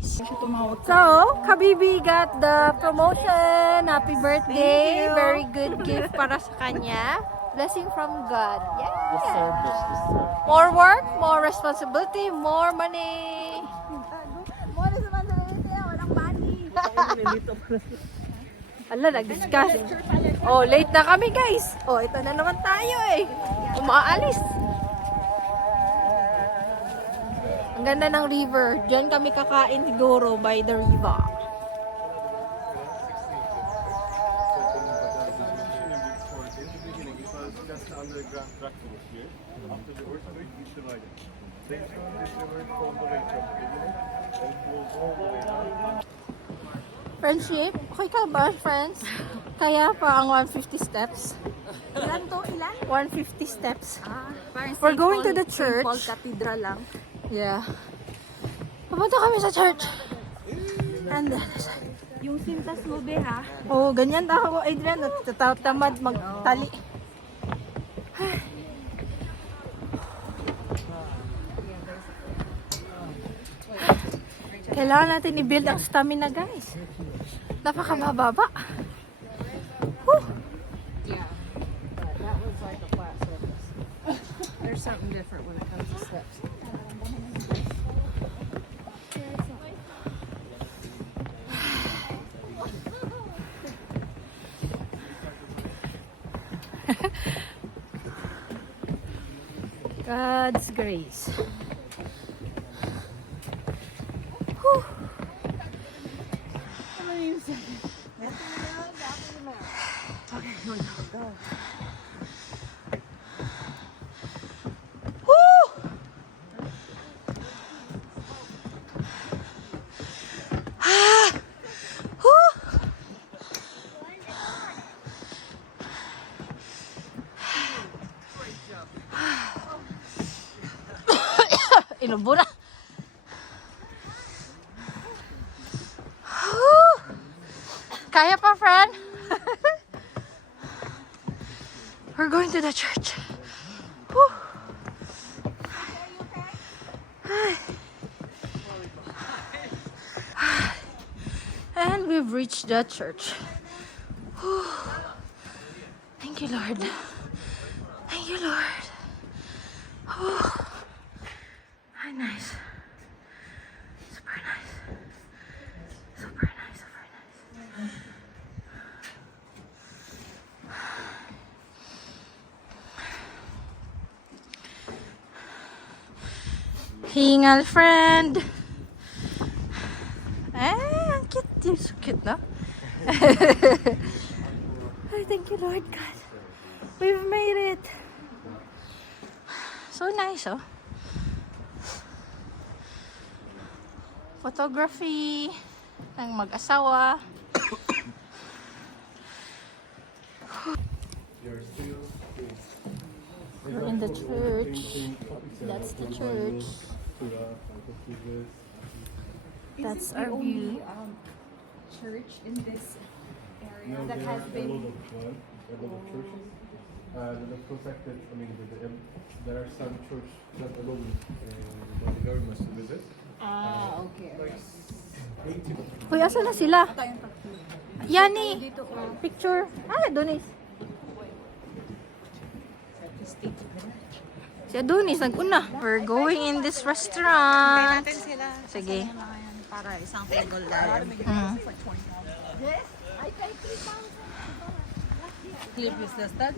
nice. So, Kabibi got the promotion. Happy birthday. Very good gift para sa kanya. Blessing from God. Yes. More work, more responsibility, more money. More responsibility, walang money. Ala, nag-discuss. Oh, late na kami guys. Oh, ito na naman tayo eh. Umaalis. Ang ganda ng river. Diyan kami kakain siguro by the river. Friendship? Okay ka ba, friends? Kaya pa ang 150 steps. Ilan to? Ilan? 150 steps. Parang We're going to the church. St. Paul Cathedral lang. Yeah. Pupunta kami sa church. And then, Yung sintas mo, be, ha? oh, ganyan ako, Adrian. Natatamad magtali. Kailangan natin i-build ang stamina, guys. Napakababa. Whew. Yeah. That was like a flat surface. There's something different when it comes to steps. God's grace. Whew. Whew. Ah. Whew. Inubo na. Whew. Kaya pa, friend? We're going to the church. Whew. And we've reached the church. Whew. Thank you, Lord. Thank you, Lord. Whew. Ay, nice. Super nice. Super nice, super nice. Hingal, friend. Ang cute. You're so cute, no? Ay, thank you, Lord God. We've made it. So nice, oh. Photography ng mag-asawa. We're in the church. That's the church. That's our view. Church in this area that has been. The protected, I mean, there are some church that alone the government to visit. Okay. Uy, asa na sila? Yani, picture. Adonis. Si Adonis, nag-una. We're going in this restaurant. Sige. Para isang table lang. Yes, I paid 3,000. Clip is the stud.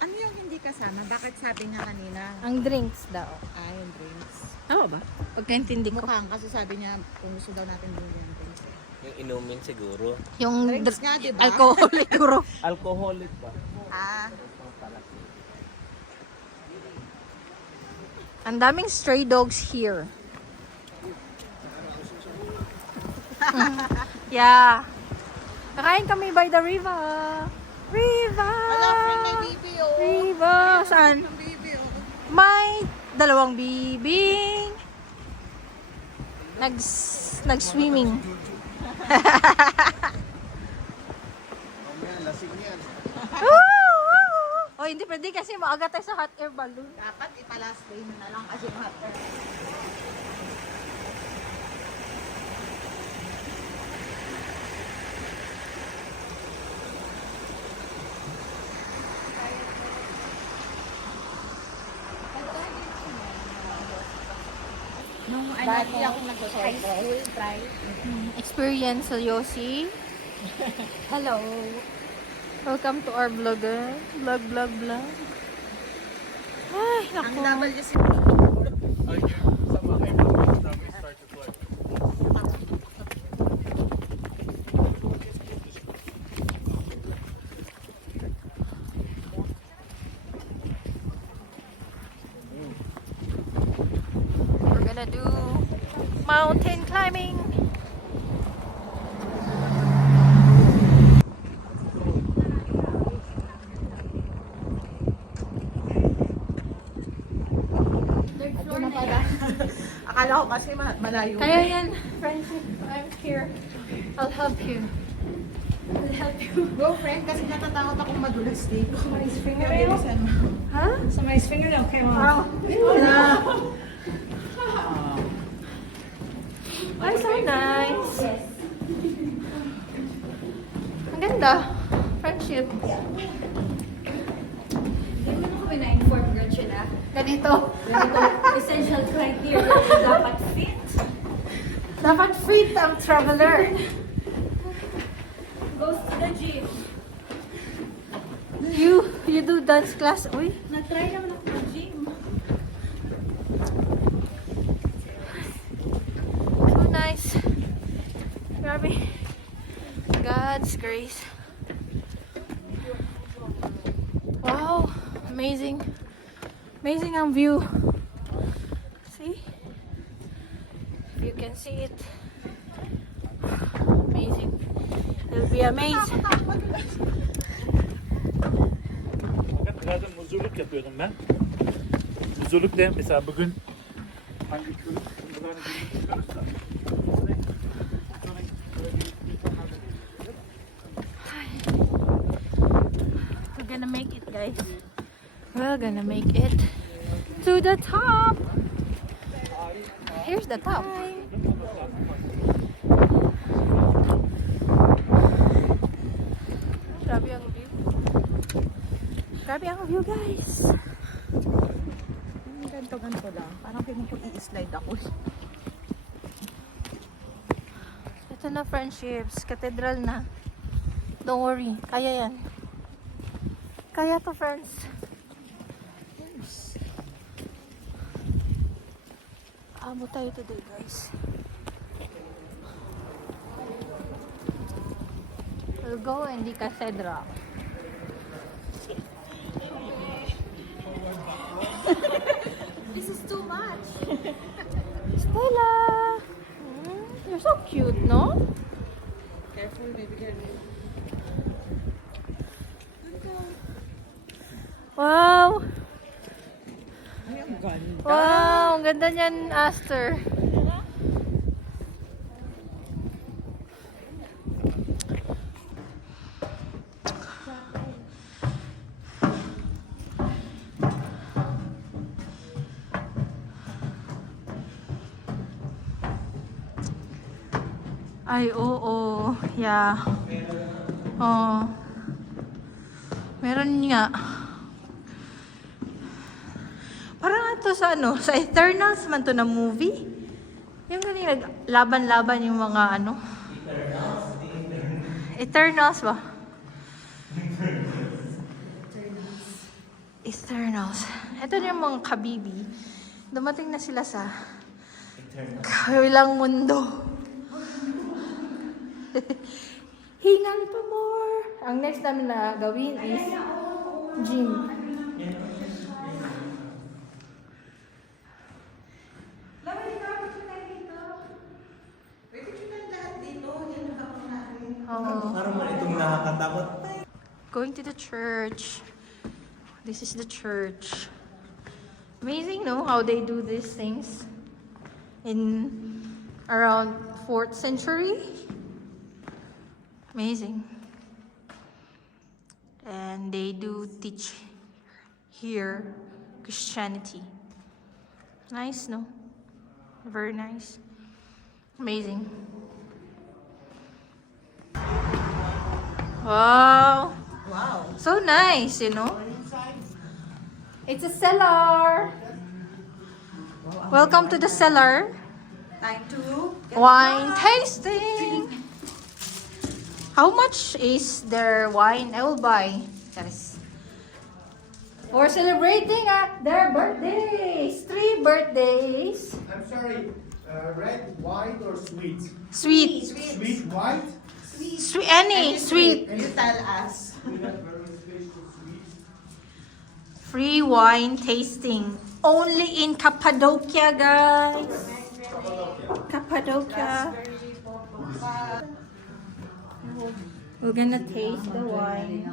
Ano yung hindi kasama? Bakit sabi niya kanina? Ang drinks daw. Yung drinks. Tama ba? Pagkaintindi ko. Mukhang kasi sabi niya kung gusto daw natin bumili ng drinks. Yung inumin siguro. Yung Drinks nga, diba? alcoholic siguro. Alcoholic ba? Ang daming stray dogs here. Yeah. Kakain kami by the river. River! may bibi oh. River! Saan? Ang bibi oh. May dalawang bibing. Nag-swimming. Oy, hindi pwede kasi maaga tayo sa hot air balloon. Dapat ipa-last day mo na lang kasi matter. Nung ano ko, ako high school, try. Experience sa Yossi. Hello. Welcome to our vlogger. Vlog. Ay, Ang naku. WC. Sama kayo now we start to fly. We're gonna do mountain climbing. Ito na pala. Akala ko kasi malayo. Kaya yan, friendship. I'm here. I'll help you. I'll help you. Go friend, kasi natatakot akong madulas dito. Somebody's fingernail? Ha? Somebody's fingernail came off. Ay, so nice. Ang ganda. Friendship. Ganun ako na-inform girl sila. Ganito. Essential criteria na dapat fit. Dapat fit ang traveler. Goes to the gym. You do dance class. Uy. Nag-try naman ako ng gym. So nice. Grabe. God's grace. Wow. Amazing. Amazing ang view. See? If you can see it. Amazing. You'll be amazed. Zaten muzurluk yapıyordum ben. Muzurlukla mesela bugün hangi köy bunların gidiyoruz da. We're gonna make it, guys. We're gonna make it to the top. Here's the top. Grabe ang view. Grabe ang view, guys. Ganto lang. Parang feeling ko i-slide ako. Ito na, friendships. Cathedral na. Don't worry. Kaya yan. Kaya to, friends. Amo tayo today, guys. We'll go in the cathedral. This is too much. Stella! You're so cute, no? Careful, baby, careful. Wow! Ay, ang ganda. Wow! Ang ganda niyan, Aster. Ay, oo. Yeah. Oh. Meron nga. Parang ito sa ano, sa Eternals man to na movie. Yung galing naglaban-laban yung mga ano. Eternals ba? Eternals. Ito yung mga kabibi. Dumating na sila sa kabilang mundo. Hingal pa more. Ang next namin na gawin is gym. Oh. Parang man itong nakakatakot. Going to the church. This is the church. Amazing, no? How they do these things in around 4th century. Amazing. And they do teach here, Christianity. Nice, no? Very nice. Amazing. Wow. Wow. So nice, you know? It's a cellar. Welcome to the cellar. Time to Wine tasting. How much is their wine? I will buy. Charis. For celebrating their birthdays. 3 birthdays. I'm sorry, red, white, or sweet? Sweet. Sweet, white? Sweet. Any sweet. You tell us. Free wine tasting. Only in Cappadocia, guys. Cappadocia. We're gonna taste the wine.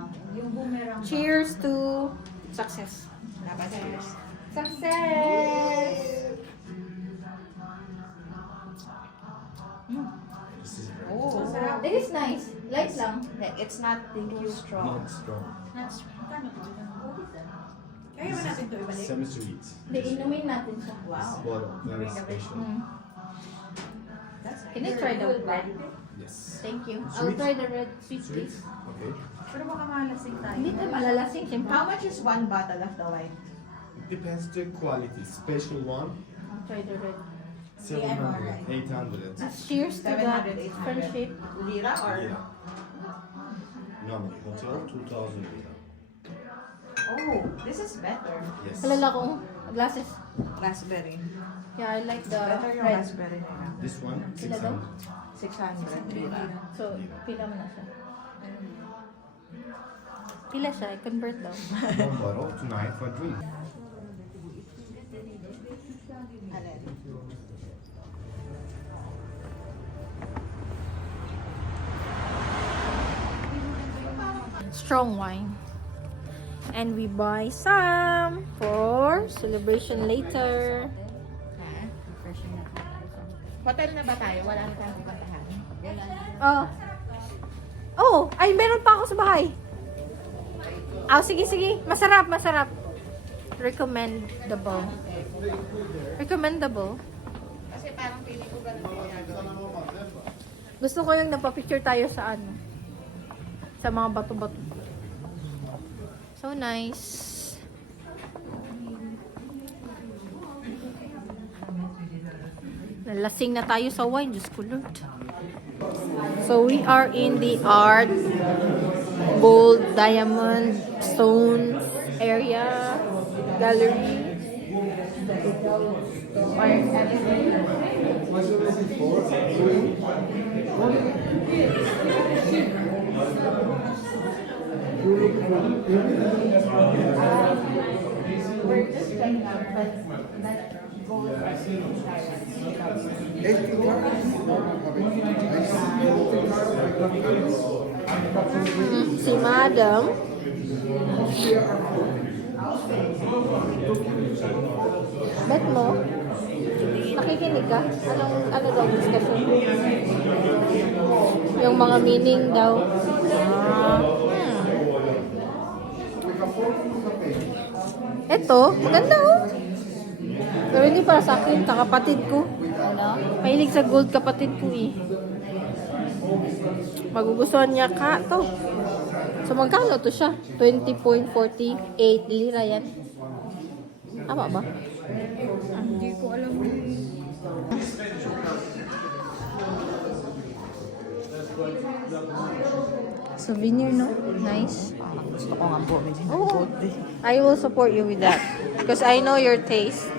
Cheers to success. Success! Oh. It is nice. Light lang. It's not too strong. Not strong. Kaya ba natin ito ibalik? Semi-sweet. Hindi, inumin natin siya. Wow. Bottle, very special. Can I try the red? Yes. Thank you. I'll Sweet? try the red sweet, Sweet? please. Okay. Pero baka malasing tayo. Hindi tayo malalasing, siyempre. How much is one bottle of the wine? Depends the quality. Special one, I'll try the red. 700, 800. Cheers to 700, that 800. friendship. Lira or? Yeah. Normal hotel, 2,000 lira. Oh, this is better. Yes. Alala kong glasses. Raspberry. Yeah, I like the Better yung red. raspberry nila. This one, Sila daw? 600. 600 lira. So, pila mo na siya. Pila siya, i-convert daw. One bottle tonight for drink. Alin? Strong wine. And we buy some for celebration later. Hotel na ba tayo? Wala na tayong pupuntahan. Oh. Oh, ay meron pa ako sa bahay. Ah, sige, sige. Masarap, masarap. Recommendable. Recommendable. Kasi parang feeling ko ganun. Gusto ko yung napapicture tayo sa ano. Sa mga bato-bato. So nice. Nalasing na tayo sa wine. Diyos ko, Lord. So we are in the art, gold, diamond, stone area, gallery. Si Madam. Bet mo? Nakikinig ka? Ano daw discussion? Yung mga meaning daw. Ito, maganda oh. Pero hindi para sa akin, sa kapatid ko. Ano? Mahilig sa gold kapatid ko eh. Magugustuhan niya ka to. So magkano to siya? 20.48 lira yan. Tama ba? Hindi ko alam. Souvenir, no? Nice. Gusto ko nga bumili ng Oh, gold. I will support you with that. Because I know your taste.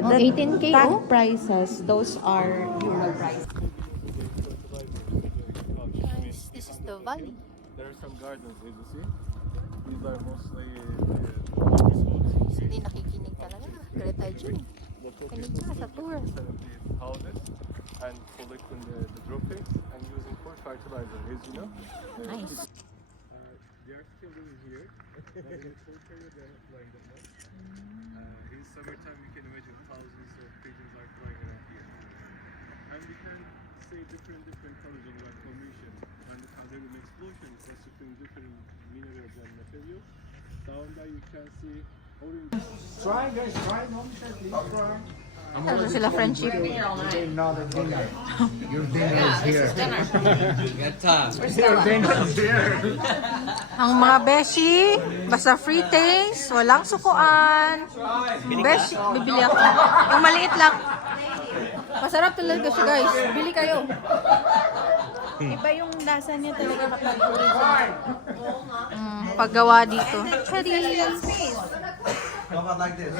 Oh, 18K, Tag oh. prices, those are euro prices. This is the valley. There are some gardens, as you see. These are mostly Hindi nakikinig talaga. Galit tayo dyan. Kinig ka sa tour. houses and collecting the droppings and using for fertilizer, as you know. Nice. They are still living here. But in the short period, they are flying them out. He's summertime, you can imagine thousands of pigeons are flying around here. And we can say different colors of like formation. And there will be explosion constituting different minerals and materials. Down there you can see orange. Try guys, try one second, please try. Ano sila friendship? Your dinner is here. Your dinner is here. Ang mga beshi, basta free taste, walang sukuan. Beshi, bibili ako. Yung maliit lang. Masarap talaga siya guys. Bili kayo. Iba yung lasa niya talaga kapag Paggawa dito. Charis! Like this.